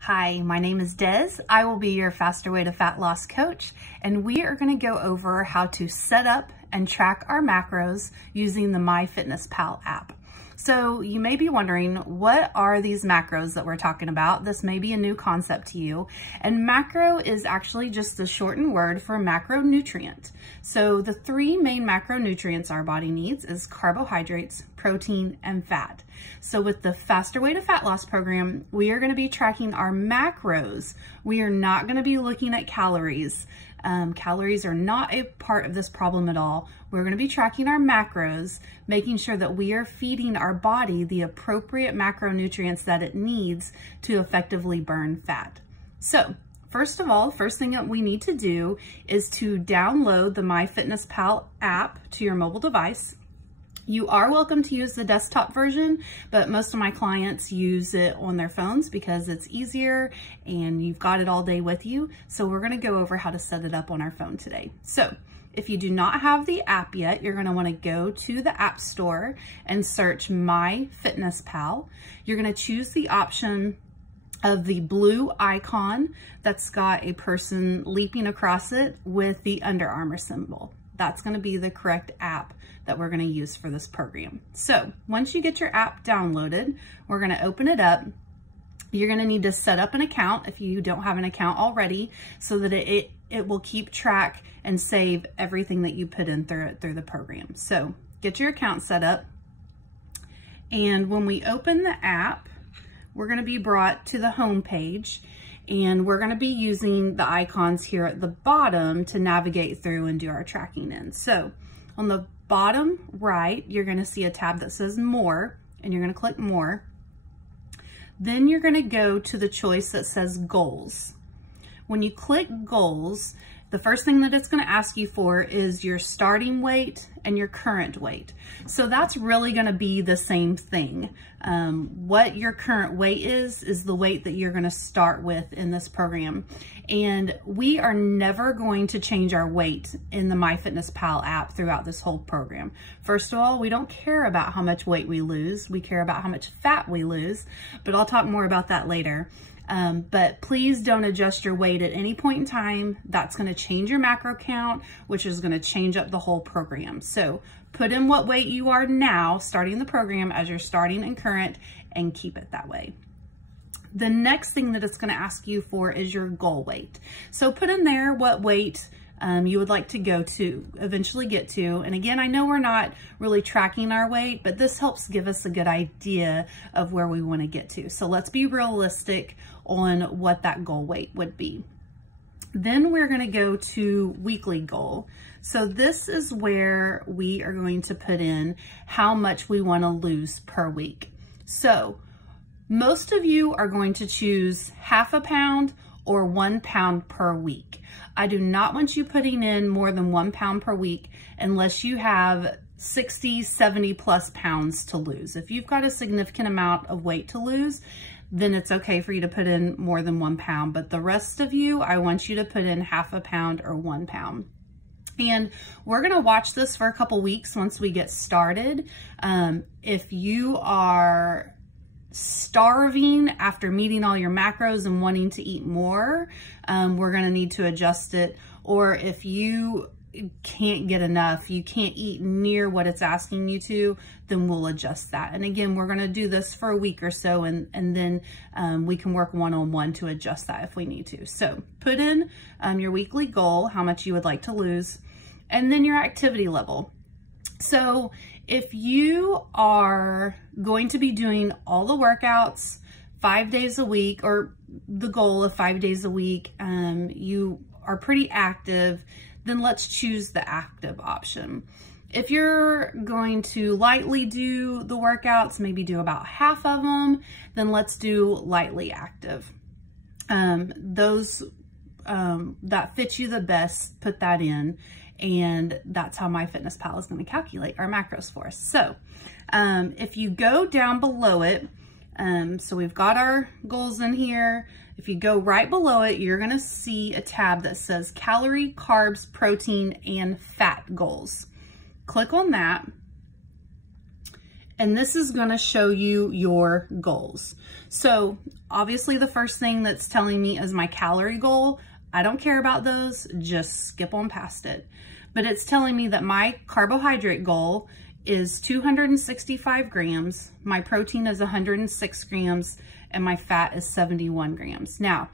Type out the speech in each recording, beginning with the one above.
Hi, my name is Des. I will be your Faster Way to Fat Loss coach, and we are going to go over how to set up and track our macros using the MyFitnessPal app. So you may be wondering, what are these macros that we're talking about? This may be a new concept to you. And macro is actually just the shortened word for macronutrient. So the three main macronutrients our body needs is carbohydrates, protein, and fat. So with the Faster Way to Fat Loss program, we are going to be tracking our macros. We are not going to be looking at calories. Calories are not a part of this problem at all. We're going to be tracking our macros, making sure that we are feeding our body the appropriate macronutrients that it needs to effectively burn fat. So first of all, first thing that we need to do is to download the MyFitnessPal app to your mobile device. You are welcome to use the desktop version, but most of my clients use it on their phones because it's easier and you've got it all day with you. So we're going to go over how to set it up on our phone today. So if you do not have the app yet, you're going to want to go to the App Store and search MyFitnessPal. You're going to choose the option of the blue icon that's got a person leaping across it with the Under Armour symbol. That's going to be the correct app that we're going to use for this program. So once you get your app downloaded, we're going to open it up. You're going to need to set up an account if you don't have an account already, so that it will keep track and save everything that you put in through the program. So get your account set up. And when we open the app, we're going to be brought to the home page. And we're going to be using the icons here at the bottom to navigate through and do our tracking in. So on the bottom right, you're going to see a tab that says More, and you're going to click More. Then you're going to go to the choice that says Goals. When you click Goals, the first thing that it's going to ask you for is your starting weight and your current weight. So that's really going to be the same thing. What your current weight is the weight that you're going to start with in this program. And we are never going to change our weight in the MyFitnessPal app throughout this whole program. First of all, we don't care about how much weight we lose. We care about how much fat we lose, but I'll talk more about that later. But please don't adjust your weight at any point in time. That's going to change your macro count, which is going to change up the whole program. So put in what weight you are now starting the program as you're starting and current, and keep it that way. The next thing that it's going to ask you for is your goal weight. So put in there what weight you would like to eventually get to. And again, I know we're not really tracking our weight, but this helps give us a good idea of where we want to get to. So let's be realistic on what that goal weight would be. Then we're going to go to weekly goal. So this is where we are going to put in how much we want to lose per week. So most of you are going to choose half a pound or 1 pound per week. I do not want you putting in more than 1 pound per week unless you have 60, 70 plus pounds to lose. If you've got a significant amount of weight to lose, then it's okay for you to put in more than 1 pound. But the rest of you, I want you to put in half a pound or 1 pound. And we're going to watch this for a couple weeks once we get started. If you are starving after meeting all your macros and wanting to eat more, we're going to need to adjust it. Or if you can't get enough, you can't eat near what it's asking you to, then we'll adjust that. And again, we're going to do this for a week or so, and then we can work one-on-one to adjust that if we need to. So put in your weekly goal, how much you would like to lose, and then your activity level. So if you are going to be doing all the workouts 5 days a week, or the goal of 5 days a week, you are pretty active, then let's choose the active option. If you're going to lightly do the workouts, maybe do about half of them, then let's do lightly active. Those that fit you the best, put that in. And that's how MyFitnessPal is going to calculate our macros for us. So if you go down below it, so we've got our goals in here. If you go right below it, you're going to see a tab that says Calorie, Carbs, Protein, and Fat Goals. Click on that. And this is going to show you your goals. So obviously the first thing that's telling me is my calorie goal. I don't care about those, just skip on past it. But it's telling me that my carbohydrate goal is 265 grams, my protein is 106 grams, and my fat is 71 grams. Now,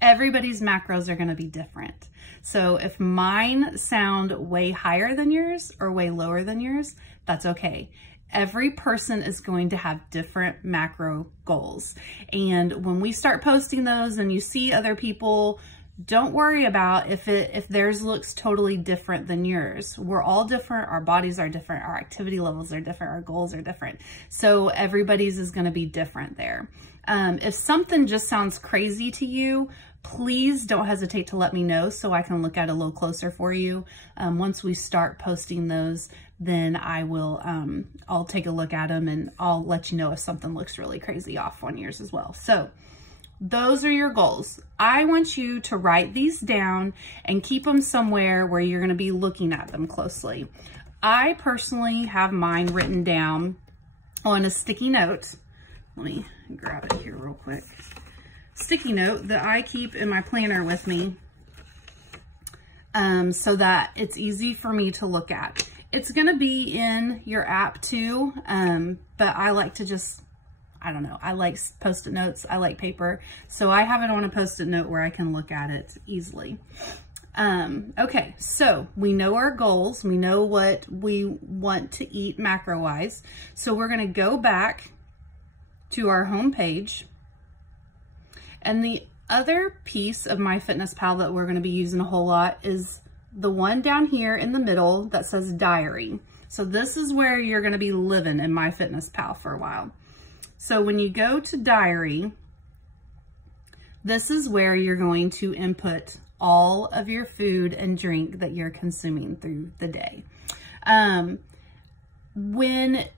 everybody's macros are going to be different. So if mine sound way higher than yours or way lower than yours, that's okay. Every person is going to have different macro goals. And when we start posting those and you see other people, don't worry about if theirs looks totally different than yours. We're all different. Our bodies are different. Our activity levels are different. Our goals are different. So everybody's is going to be different there. If something just sounds crazy to you, please don't hesitate to let me know so I can look at it a little closer for you. Once we start posting those, then I will, I'll take a look at them and I'll let you know if something looks really crazy off on yours as well. So those are your goals. I want you to write these down and keep them somewhere where you're going to be looking at them closely. I personally have mine written down on a sticky note. Let me grab it here real quick. Sticky note that I keep in my planner with me so that it's easy for me to look at. It's going to be in your app too, but I like to just, I don't know, I like Post-it notes, I like paper, so I have it on a Post-it note where I can look at it easily. Okay, so we know our goals, we know what we want to eat macro-wise, so we're going to go back to our home page. And the other piece of MyFitnessPal that we're going to be using a whole lot is the one down here in the middle that says diary. So this is where you're going to be living in MyFitnessPal for a while. So when you go to diary, this is where you're going to input all of your food and drink that you're consuming through the day.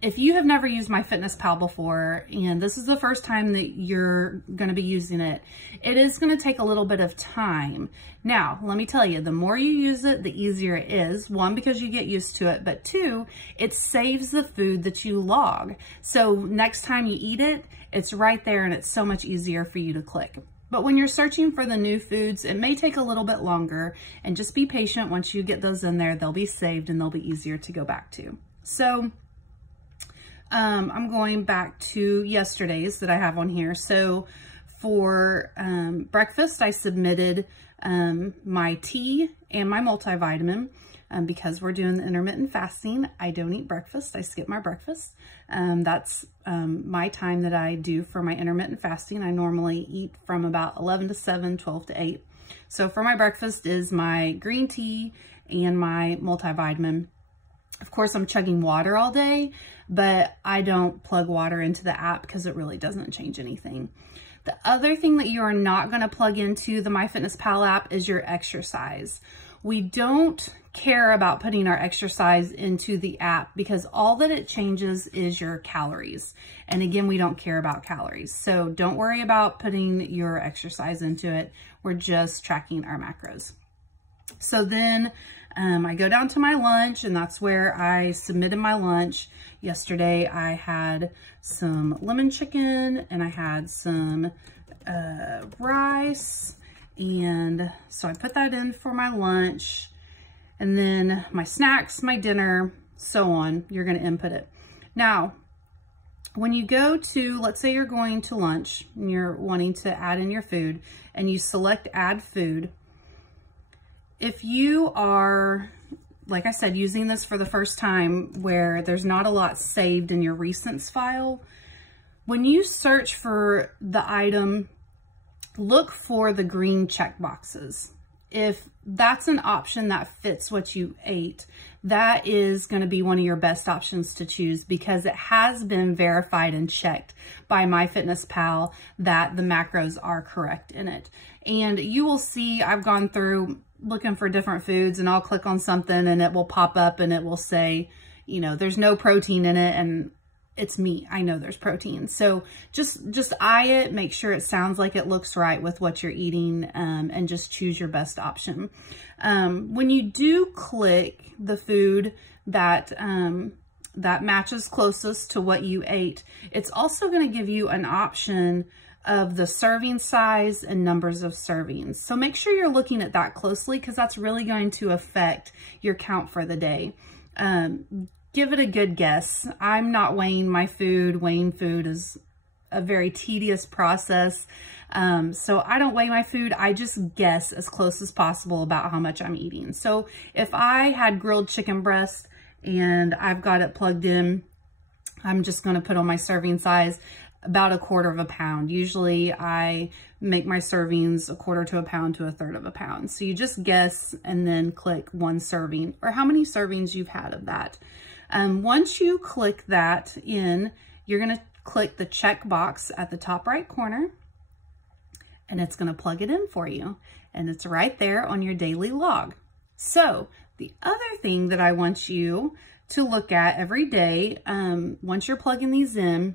If you have never used MyFitnessPal before, and this is the first time that you're going to be using it, it is going to take a little bit of time. Now, let me tell you, the more you use it, the easier it is. One, because you get used to it, but two, it saves the food that you log. So next time you eat it, it's right there and it's so much easier for you to click. But when you're searching for the new foods, it may take a little bit longer, and just be patient. Once you get those in there, they'll be saved and they'll be easier to go back to. So I'm going back to yesterday's that I have on here. So for breakfast, I submitted my tea and my multivitamin. Because we're doing the intermittent fasting, I don't eat breakfast. I skip my breakfast. That's my time that I do for my intermittent fasting. I normally eat from about 11 to 7, 12 to 8. So for my breakfast is my green tea and my multivitamin. Of course, I'm chugging water all day, but I don't plug water into the app because it really doesn't change anything. The other thing that you are not going to plug into the MyFitnessPal app is your exercise. We don't care about putting our exercise into the app because all that it changes is your calories. And again, we don't care about calories. So don't worry about putting your exercise into it. We're just tracking our macros. So then I go down to my lunch, and that's where I submitted my lunch. Yesterday I had some lemon chicken and I had some rice. And so I put that in for my lunch, and then my snacks, my dinner, so on, you're going to input it. Now, when you go to, let's say you're going to lunch and you're wanting to add in your food and you select add food. If you are, like I said, using this for the first time where there's not a lot saved in your recents file, when you search for the item, look for the green check boxes. If that's an option that fits what you ate, that is going to be one of your best options to choose because it has been verified and checked by MyFitnessPal that the macros are correct in it. And you will see, I've gone through looking for different foods and I'll click on something and it will pop up and it will say, you know, there's no protein in it, and it's meat. I know there's protein. So just eye it, make sure it sounds like it looks right with what you're eating, and just choose your best option. When you do click the food that that matches closest to what you ate. It's also going to give you an option of the serving size and numbers of servings. So make sure you're looking at that closely, because that's really going to affect your count for the day. Give it a good guess. I'm not weighing my food. Weighing food is a very tedious process. So I don't weigh my food. I just guess as close as possible about how much I'm eating. So if I had grilled chicken breast and I've got it plugged in, I'm just going to put on my serving size about 1/4 pound. Usually I make my servings 1/4 pound to 1/3 pound. So you just guess and then click 1 serving or how many servings you've had of that. Once you click that in, you're going to click the check box at the top right corner, and it's going to plug it in for you. And it's right there on your daily log. So the other thing that I want you to look at every day, once you're plugging these in,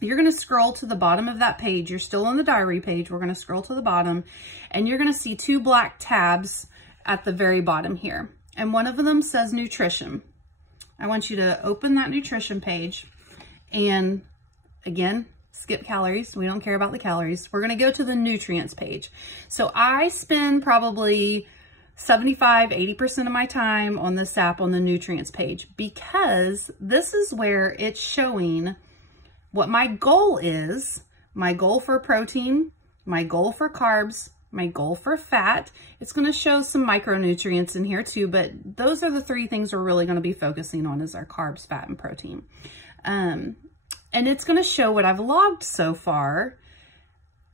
you're going to scroll to the bottom of that page. You're still on the diary page. We're going to scroll to the bottom, and you're going to see 2 black tabs at the very bottom here. And one of them says nutrition. I want you to open that nutrition page, and again, skip calories. We don't care about the calories. We're going to go to the nutrients page. So I spend probably 75–80% of my time on this app on the nutrients page, because this is where it's showing what my goal is, my goal for protein, my goal for carbs, my goal for fat. It's going to show some micronutrients in here too, but those are the 3 things we're really going to be focusing on, is our carbs, fat, and protein. And it's going to show what I've logged so far.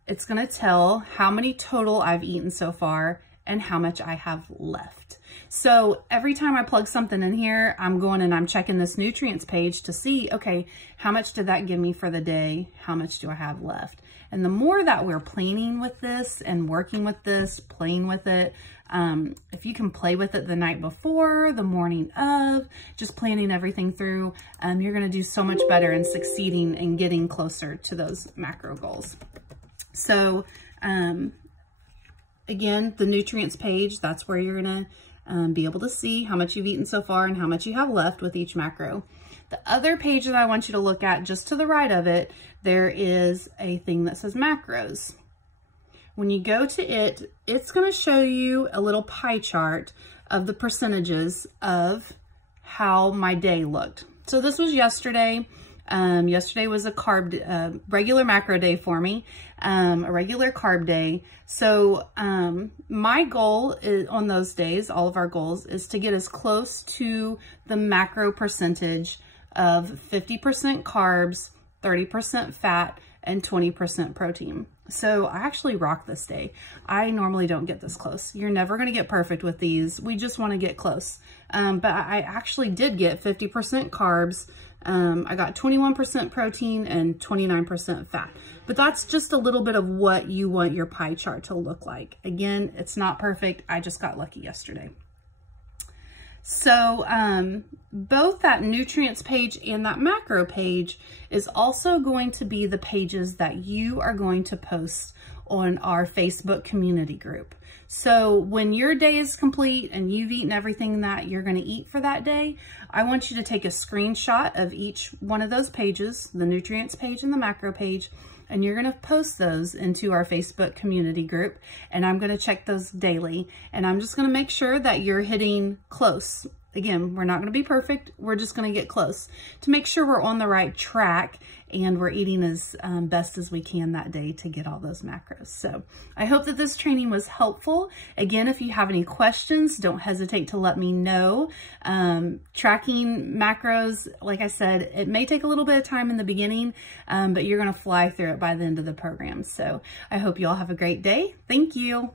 It's going to tell how many total I've eaten so far and how much I have left. So every time I plug something in here, I'm going and I'm checking this nutrients page to see, okay, how much did that give me for the day? How much do I have left? And the more that we're planning with this and working with this, playing with it, if you can play with it the night before, the morning of, just planning everything through, you're going to do so much better in succeeding and getting closer to those macro goals. So, again, the nutrients page, that's where you're going to be able to see how much you've eaten so far and how much you have left with each macro. The other page that I want you to look at, just to the right of it, there is a thing that says macros. When you go to it, it's going to show you a little pie chart of the percentages of how my day looked. So this was yesterday. Yesterday was a regular macro day for me, a regular carb day. So my goal is, on those days, all of our goals, is to get as close to the macro percentage of 50% carbs, 30% fat, and 20% protein. So I actually rock this day. I normally don't get this close. You're never going to get perfect with these. We just want to get close. But I actually did get 50% carbs. I got 21% protein and 29% fat. But that's just a little bit of what you want your pie chart to look like. Again, it's not perfect. I just got lucky yesterday. So both that nutrients page and that macro page is also going to be the pages that you are going to post on our Facebook community group. So when your day is complete and you've eaten everything that you're going to eat for that day, I want you to take a screenshot of each one of those pages, the nutrients page and the macro page, and you're going to post those into our Facebook community group. And I'm going to check those daily. And I'm just going to make sure that you're hitting close. Again, we're not going to be perfect. We're just going to get close to make sure we're on the right track and we're eating as best as we can that day to get all those macros. So I hope that this training was helpful. Again, if you have any questions, don't hesitate to let me know. Tracking macros, like I said, it may take a little bit of time in the beginning, but you're going to fly through it by the end of the program. So I hope you all have a great day. Thank you.